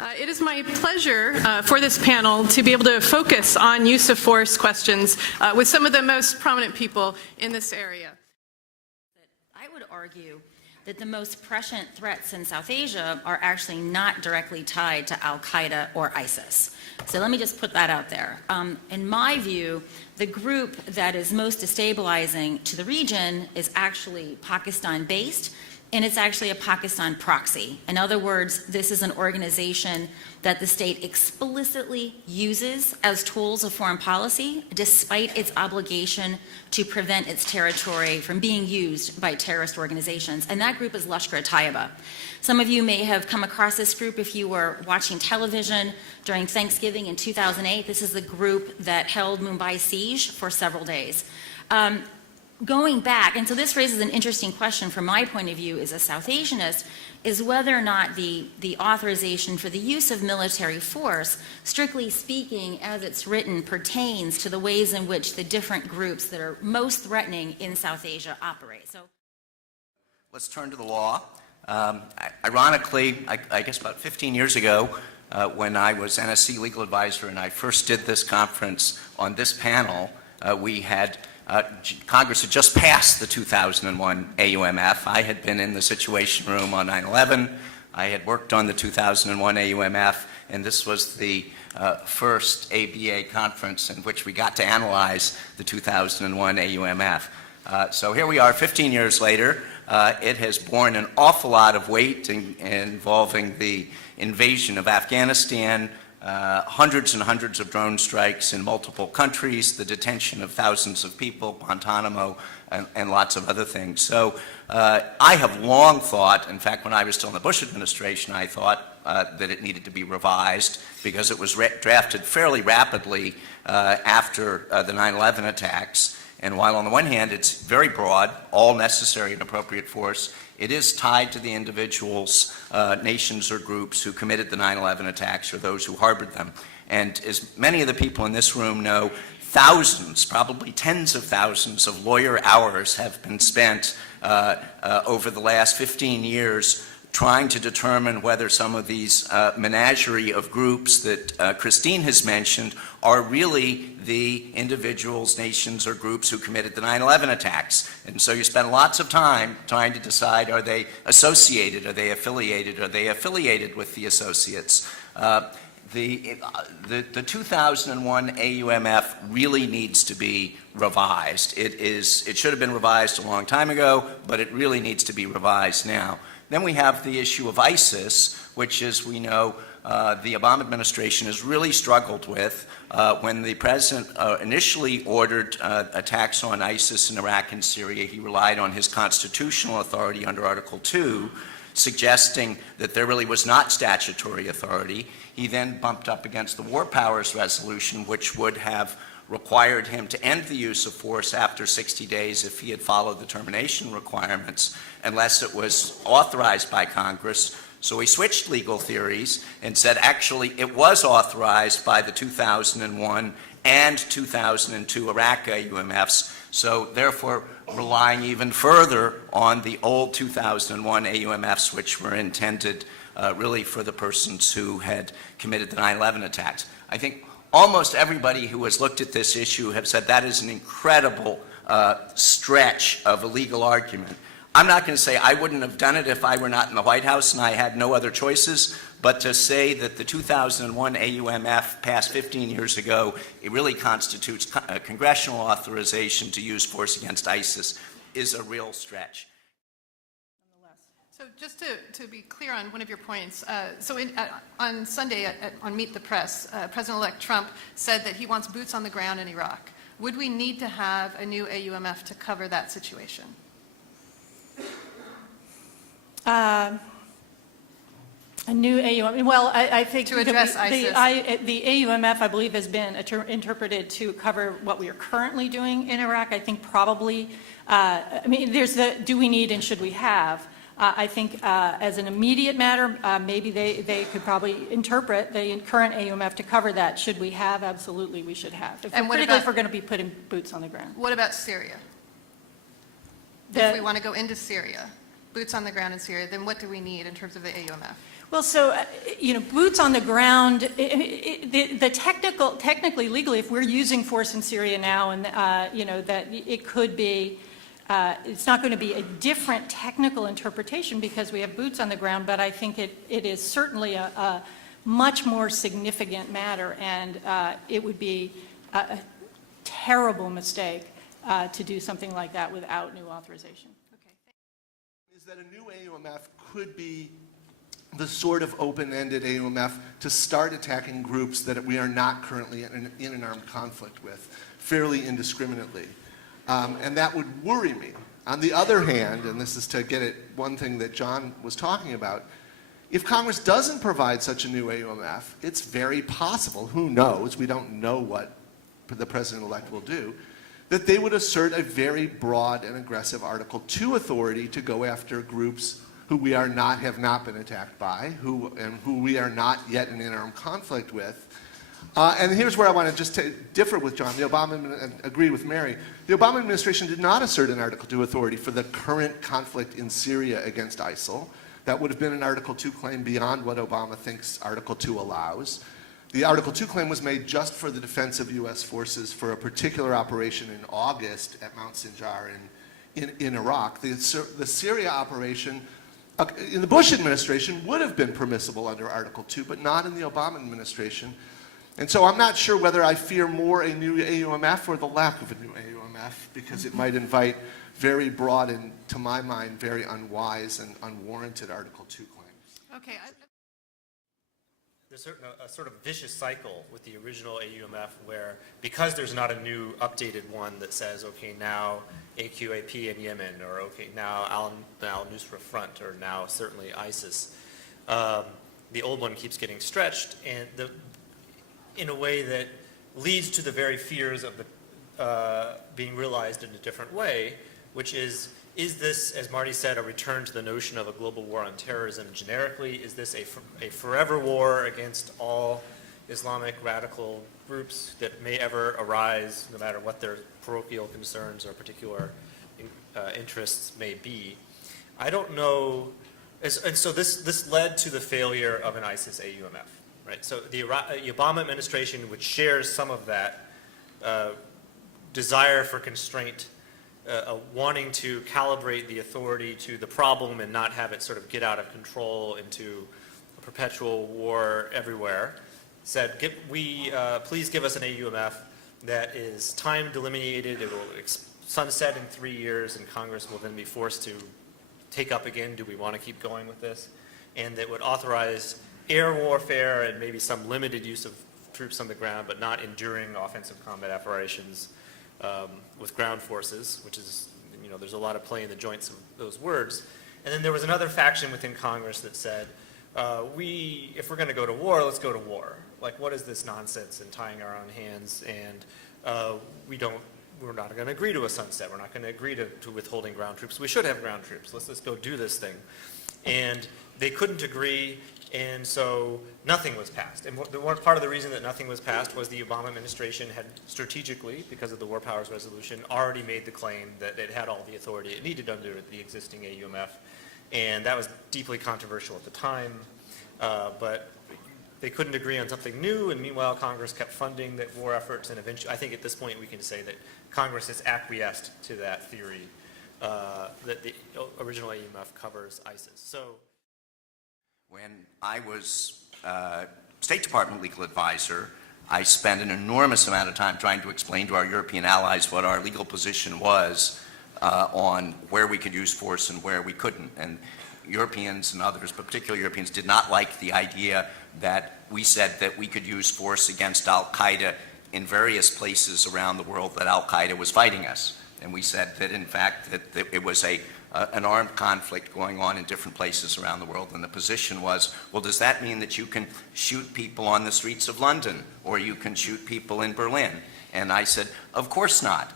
It is my pleasure for this panel to be able to focus on use of force questions with some of the most prominent people in this area. I would argue that the most prescient threats in South Asia are actually not directly tied to Al-Qaeda or ISIS. So let me just put that out there. In my view, the group that is most destabilizing to the region is actually Pakistan-based, and it's actually a Pakistan proxy. In other words, this is an organization that the state explicitly uses as tools of foreign policy, despite its obligation to prevent its territory from being used by terrorist organizations. And that group is Lashkar-e-Taiba. Some of you may have come across this group if you were watching television during Thanksgiving in 2008. This is the group that held Mumbai siege for several days. Going back, and so this raises an interesting question from my point of view as a South Asianist, is whether or not the authorization for the use of military force, strictly speaking, as it's written, pertains to the ways in which the different groups that are most threatening in South Asia operate. So, let's turn to the law. Ironically, I guess about 15 years ago, when I was NSC legal advisor and I first did this conference on this panel, we had Congress had just passed the 2001 AUMF. I had been in the Situation Room on 9/11. I had worked on the 2001 AUMF, and this was the first ABA conference in which we got to analyze the 2001 AUMF. So here we are 15 years later. It has borne an awful lot of weight involving the invasion of Afghanistan, hundreds and hundreds of drone strikes in multiple countries, the detention of thousands of people, Guantanamo, and lots of other things. So I have long thought, in fact, when I was still in the Bush administration, I thought that it needed to be revised because it was drafted fairly rapidly after the 9/11 attacks. And while on the one hand it's very broad, all necessary and appropriate force, it is tied to the individuals, nations, or groups who committed the 9/11 attacks or those who harbored them. And as many of the people in this room know, thousands, probably tens of thousands of lawyer hours have been spent over the last 15 years trying to determine whether some of these menagerie of groups that Christine has mentioned are really the individuals, nations, or groups who committed the 9/11 attacks. And so you spend lots of time trying to decide, are they associated, are they affiliated with the associates? The 2001 AUMF really needs to be revised. It should have been revised a long time ago, but it really needs to be revised now. Then we have the issue of ISIS, which, as we know, the Obama administration has really struggled with. When the president initially ordered attacks on ISIS in Iraq and Syria, he relied on his constitutional authority under Article 2, suggesting that there really was not statutory authority. He then bumped up against the War Powers Resolution, which would have required him to end the use of force after 60 days if he had followed the termination requirements, unless it was authorized by Congress. So he switched legal theories and said actually it was authorized by the 2001 and 2002 Iraq AUMFs, so therefore relying even further on the old 2001 AUMFs, which were intended really for the persons who had committed the 9/11 attacks. I think almost everybody who has looked at this issue have said that is an incredible stretch of a legal argument. I'm not going to say I wouldn't have done it if I were not in the White House and I had no other choices, but to say that the 2001 AUMF passed 15 years ago, it really constitutes a congressional authorization to use force against ISIS is a real stretch. So just to be clear on one of your points, on Sunday on Meet the Press, President-elect Trump said that he wants boots on the ground in Iraq. Would we need to have a new AUMF to cover that situation? A new AUMF, well, I think to address ISIS. The AUMF, I believe, has been interpreted to cover what we are currently doing in Iraq. I think probably, I mean, there's the do we need and should we have. I think as an immediate matter, maybe they could probably interpret the current AUMF to cover that. Should we have? Absolutely, we should have. Particularly if we're going to be putting boots on the ground. What about Syria? If we want to go into Syria, boots on the ground in Syria, then what do we need in terms of the AUMF? Well, so, boots on the ground, technically, legally, if we're using force in Syria now, and, that it could be, it's not going to be a different technical interpretation because we have boots on the ground, but I think it is certainly a much more significant matter, and it would be a terrible mistake to do something like that without new authorization. Is that a new AUMF could be the sort of open-ended AUMF to start attacking groups that we are not currently in an armed conflict with, fairly indiscriminately. And that would worry me. On the other hand, and this is to get at one thing that John was talking about, if Congress doesn't provide such a new AUMF, it's very possible, who knows, we don't know what the President-elect will do, that they would assert a very broad and aggressive Article II authority to go after groups who we have not been attacked by, who we are not yet in an armed conflict with. And here's where I want to just differ with John. And agree with Mary. The Obama administration did not assert an Article II authority for the current conflict in Syria against ISIL. That would have been an Article II claim beyond what Obama thinks Article II allows. The Article II claim was made just for the defense of U.S. forces for a particular operation in August at Mount Sinjar in Iraq. The Syria operation in the Bush administration would have been permissible under Article II, but not in the Obama administration. And so I'm not sure whether I fear more a new AUMF or the lack of a new AUMF, because it might invite very broad and, to my mind, very unwise and unwarranted Article II claims. Okay. There's a sort of vicious cycle with the original AUMF where, because there's not a new updated one that says, okay, now AQAP in Yemen, or okay, now al-Nusra Front, or now certainly ISIS, the old one keeps getting stretched, and in a way that leads to the very fears of the being realized in a different way, which is this, as Marty said, a return to the notion of a global war on terrorism generically? Is this a forever war against all Islamic radical groups that may ever arise, no matter what their parochial concerns or particular interests may be? I don't know. And so this led to the failure of an ISIS AUMF. Right, so the Obama administration, which shares some of that desire for constraint, wanting to calibrate the authority to the problem and not have it sort of get out of control into a perpetual war everywhere, said, please give us an AUMF that is time delimited. It will sunset in 3 years, and Congress will then be forced to take up again. Do we want to keep going with this? And that would authorize air warfare and maybe some limited use of troops on the ground, but not enduring offensive combat operations with ground forces, which is, there's a lot of play in the joints of those words. And then there was another faction within Congress that said, if we're going to go to war, let's go to war. Like, what is this nonsense and tying our own hands? And we're not going to agree to a sunset. We're not going to agree to withholding ground troops. We should have ground troops. Let's go do this thing. And they couldn't agree. And so nothing was passed. And one part of the reason that nothing was passed was the Obama administration had strategically, because of the War Powers Resolution, already made the claim that it had all the authority it needed under the existing AUMF. And that was deeply controversial at the time. But they couldn't agree on something new, and meanwhile Congress kept funding the war efforts, and eventually, I think at this point we can say that Congress has acquiesced to that theory that the original AUMF covers ISIS. So, when I was State Department legal advisor, I spent an enormous amount of time trying to explain to our European allies what our legal position was on where we could use force and where we couldn't. And Europeans and others, but particularly Europeans, did not like the idea that we said that we could use force against al-Qaeda in various places around the world that al-Qaeda was fighting us. And we said that, in fact, that it was an armed conflict going on in different places around the world. And the position was, well, does that mean that you can shoot people on the streets of London or you can shoot people in Berlin? And I said, of course not,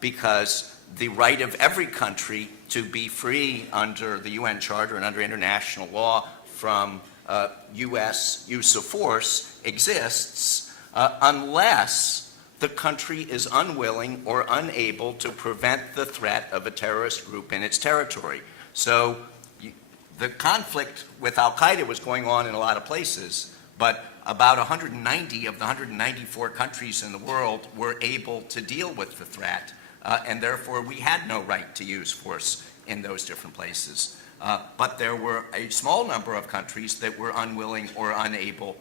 because the right of every country to be free under the UN Charter and under international law from U.S. use of force exists unless the country is unwilling or unable to prevent the threat of a terrorist group in its territory. So the conflict with al-Qaeda was going on in a lot of places, but about 190 of the 194 countries in the world were able to deal with the threat, and therefore we had no right to use force in those different places. But there were a small number of countries that were unwilling or unable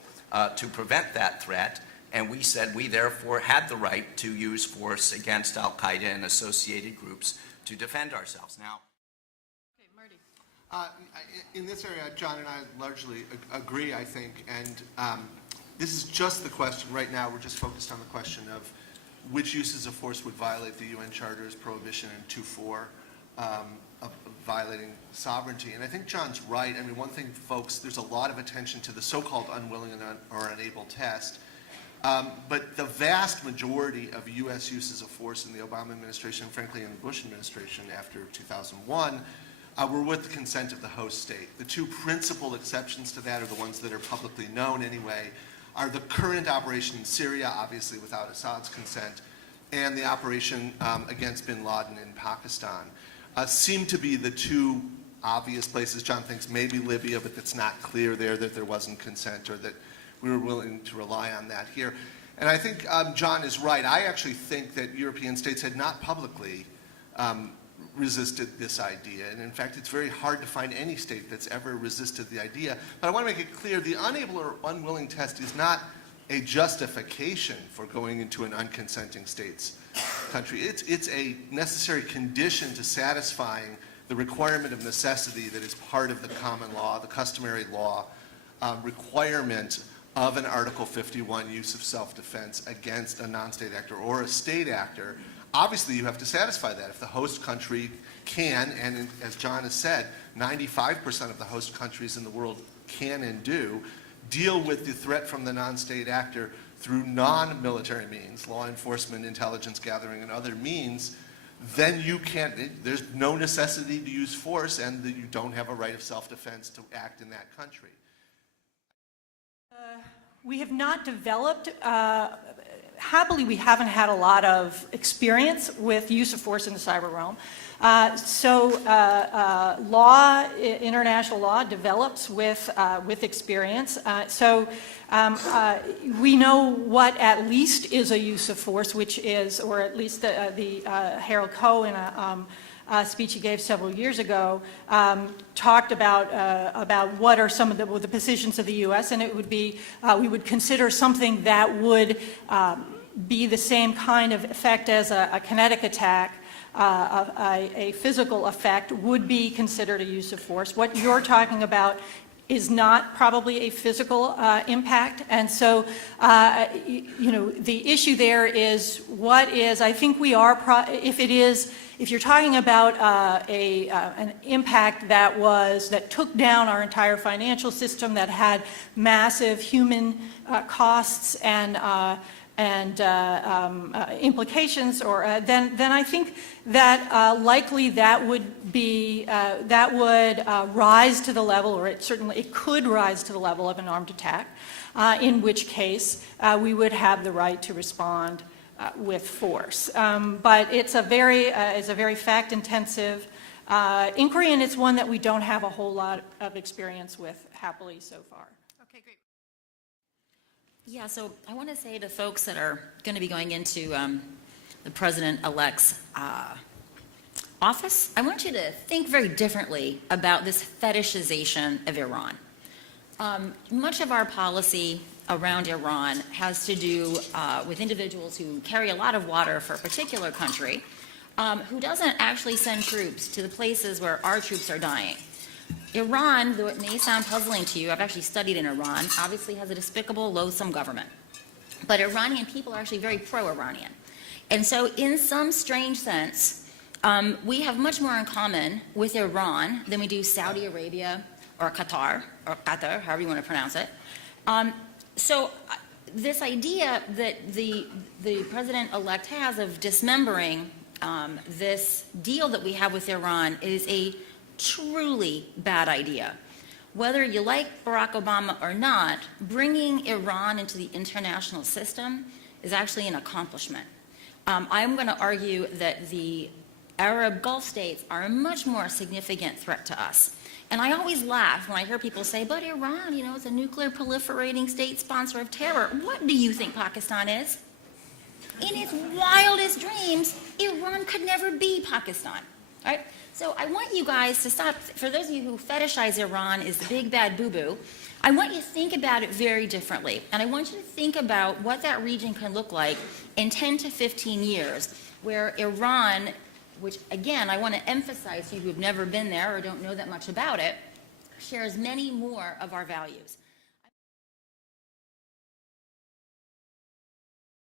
to prevent that threat, and we said we therefore had the right to use force against al-Qaeda and associated groups to defend ourselves. Now, Okay, Marty. In this area, John and I largely agree, I think, and this is just the question. Right now, we're just focused on the question of which uses of force would violate the UN Charter's prohibition in 2.4 of violating sovereignty. And I think John's right. I mean, one thing, folks, there's a lot of attention to the so-called unwilling or unable test. But the vast majority of U.S. uses of force in the Obama administration, and frankly in the Bush administration after 2001, were with the consent of the host state. The two principal exceptions to that are the ones that are publicly known anyway, are the current operation in Syria, obviously without Assad's consent, and the operation against bin Laden in Pakistan. Seem to be the two obvious places. John thinks maybe Libya, but it's not clear there that there wasn't consent or that we were willing to rely on that here. And I think John is right. I actually think that European states had not publicly resisted this idea. And in fact, it's very hard to find any state that's ever resisted the idea. But I want to make it clear, the unable or unwilling test is not a justification for going into an unconsenting state's country. It's a necessary condition to satisfying the requirement of necessity that is part of the common law, the customary law requirement of an Article 51 use of self-defense against a non-state actor or a state actor. Obviously, you have to satisfy that. If the host country can, and as John has said, 95% of the host countries in the world can and do, deal with the threat from the non-state actor through non-military means, law enforcement, intelligence gathering, and other means, then you can't, there's no necessity to use force, and that you don't have a right of self-defense to act in that country. We have not developed, happily we haven't had a lot of experience with use of force in the cyber realm. International law develops with experience. We know what at least is a use of force, which is, or at least the Harold Coe in a speech he gave several years ago, talked about what are some of the positions of the U.S., and it would be, we would consider something that would be the same kind of effect as a kinetic attack, a physical effect would be considered a use of force. What you're talking about is not probably a physical impact, and so the issue there is what is. I think we are. If you're talking about an impact that took down our entire financial system, that had massive human costs and implications, or then I think that likely that would be rise to the level, or it could rise to the level of an armed attack, in which case we would have the right to respond with force. But it's a very fact-intensive inquiry, and it's one that we don't have a whole lot of experience with, happily, so far. Okay, great. Yeah, so I want to say to folks that are going to be going into the president-elect's office, I want you to think very differently about this fetishization of Iran. Much of our policy around Iran has to do with individuals who carry a lot of water for a particular country, who doesn't actually send troops to the places where our troops are dying. Iran, though it may sound puzzling to you, I've actually studied in Iran, obviously has a despicable, loathsome government. But Iranian people are actually very pro-Iranian. And so in some strange sense, we have much more in common with Iran than we do Saudi Arabia or Qatar, however you want to pronounce it. So this idea that the president-elect has of dismembering this deal that we have with Iran is a truly bad idea. Whether you like Barack Obama or not, bringing Iran into the international system is actually an accomplishment. I'm going to argue that the Arab Gulf states are a much more significant threat to us. And I always laugh when I hear people say, but Iran, you know, is a nuclear proliferating state sponsor of terror. What do you think Pakistan is? In its wildest dreams, Iran could never be Pakistan, all right? So I want you guys to stop. For those of you who fetishize Iran as the big bad boo-boo, I want you to think about it very differently. And I want you to think about what that region can look like in 10 to 15 years, where Iran, which again, I want to emphasize to you who've never been there or don't know that much about it, shares many more of our values.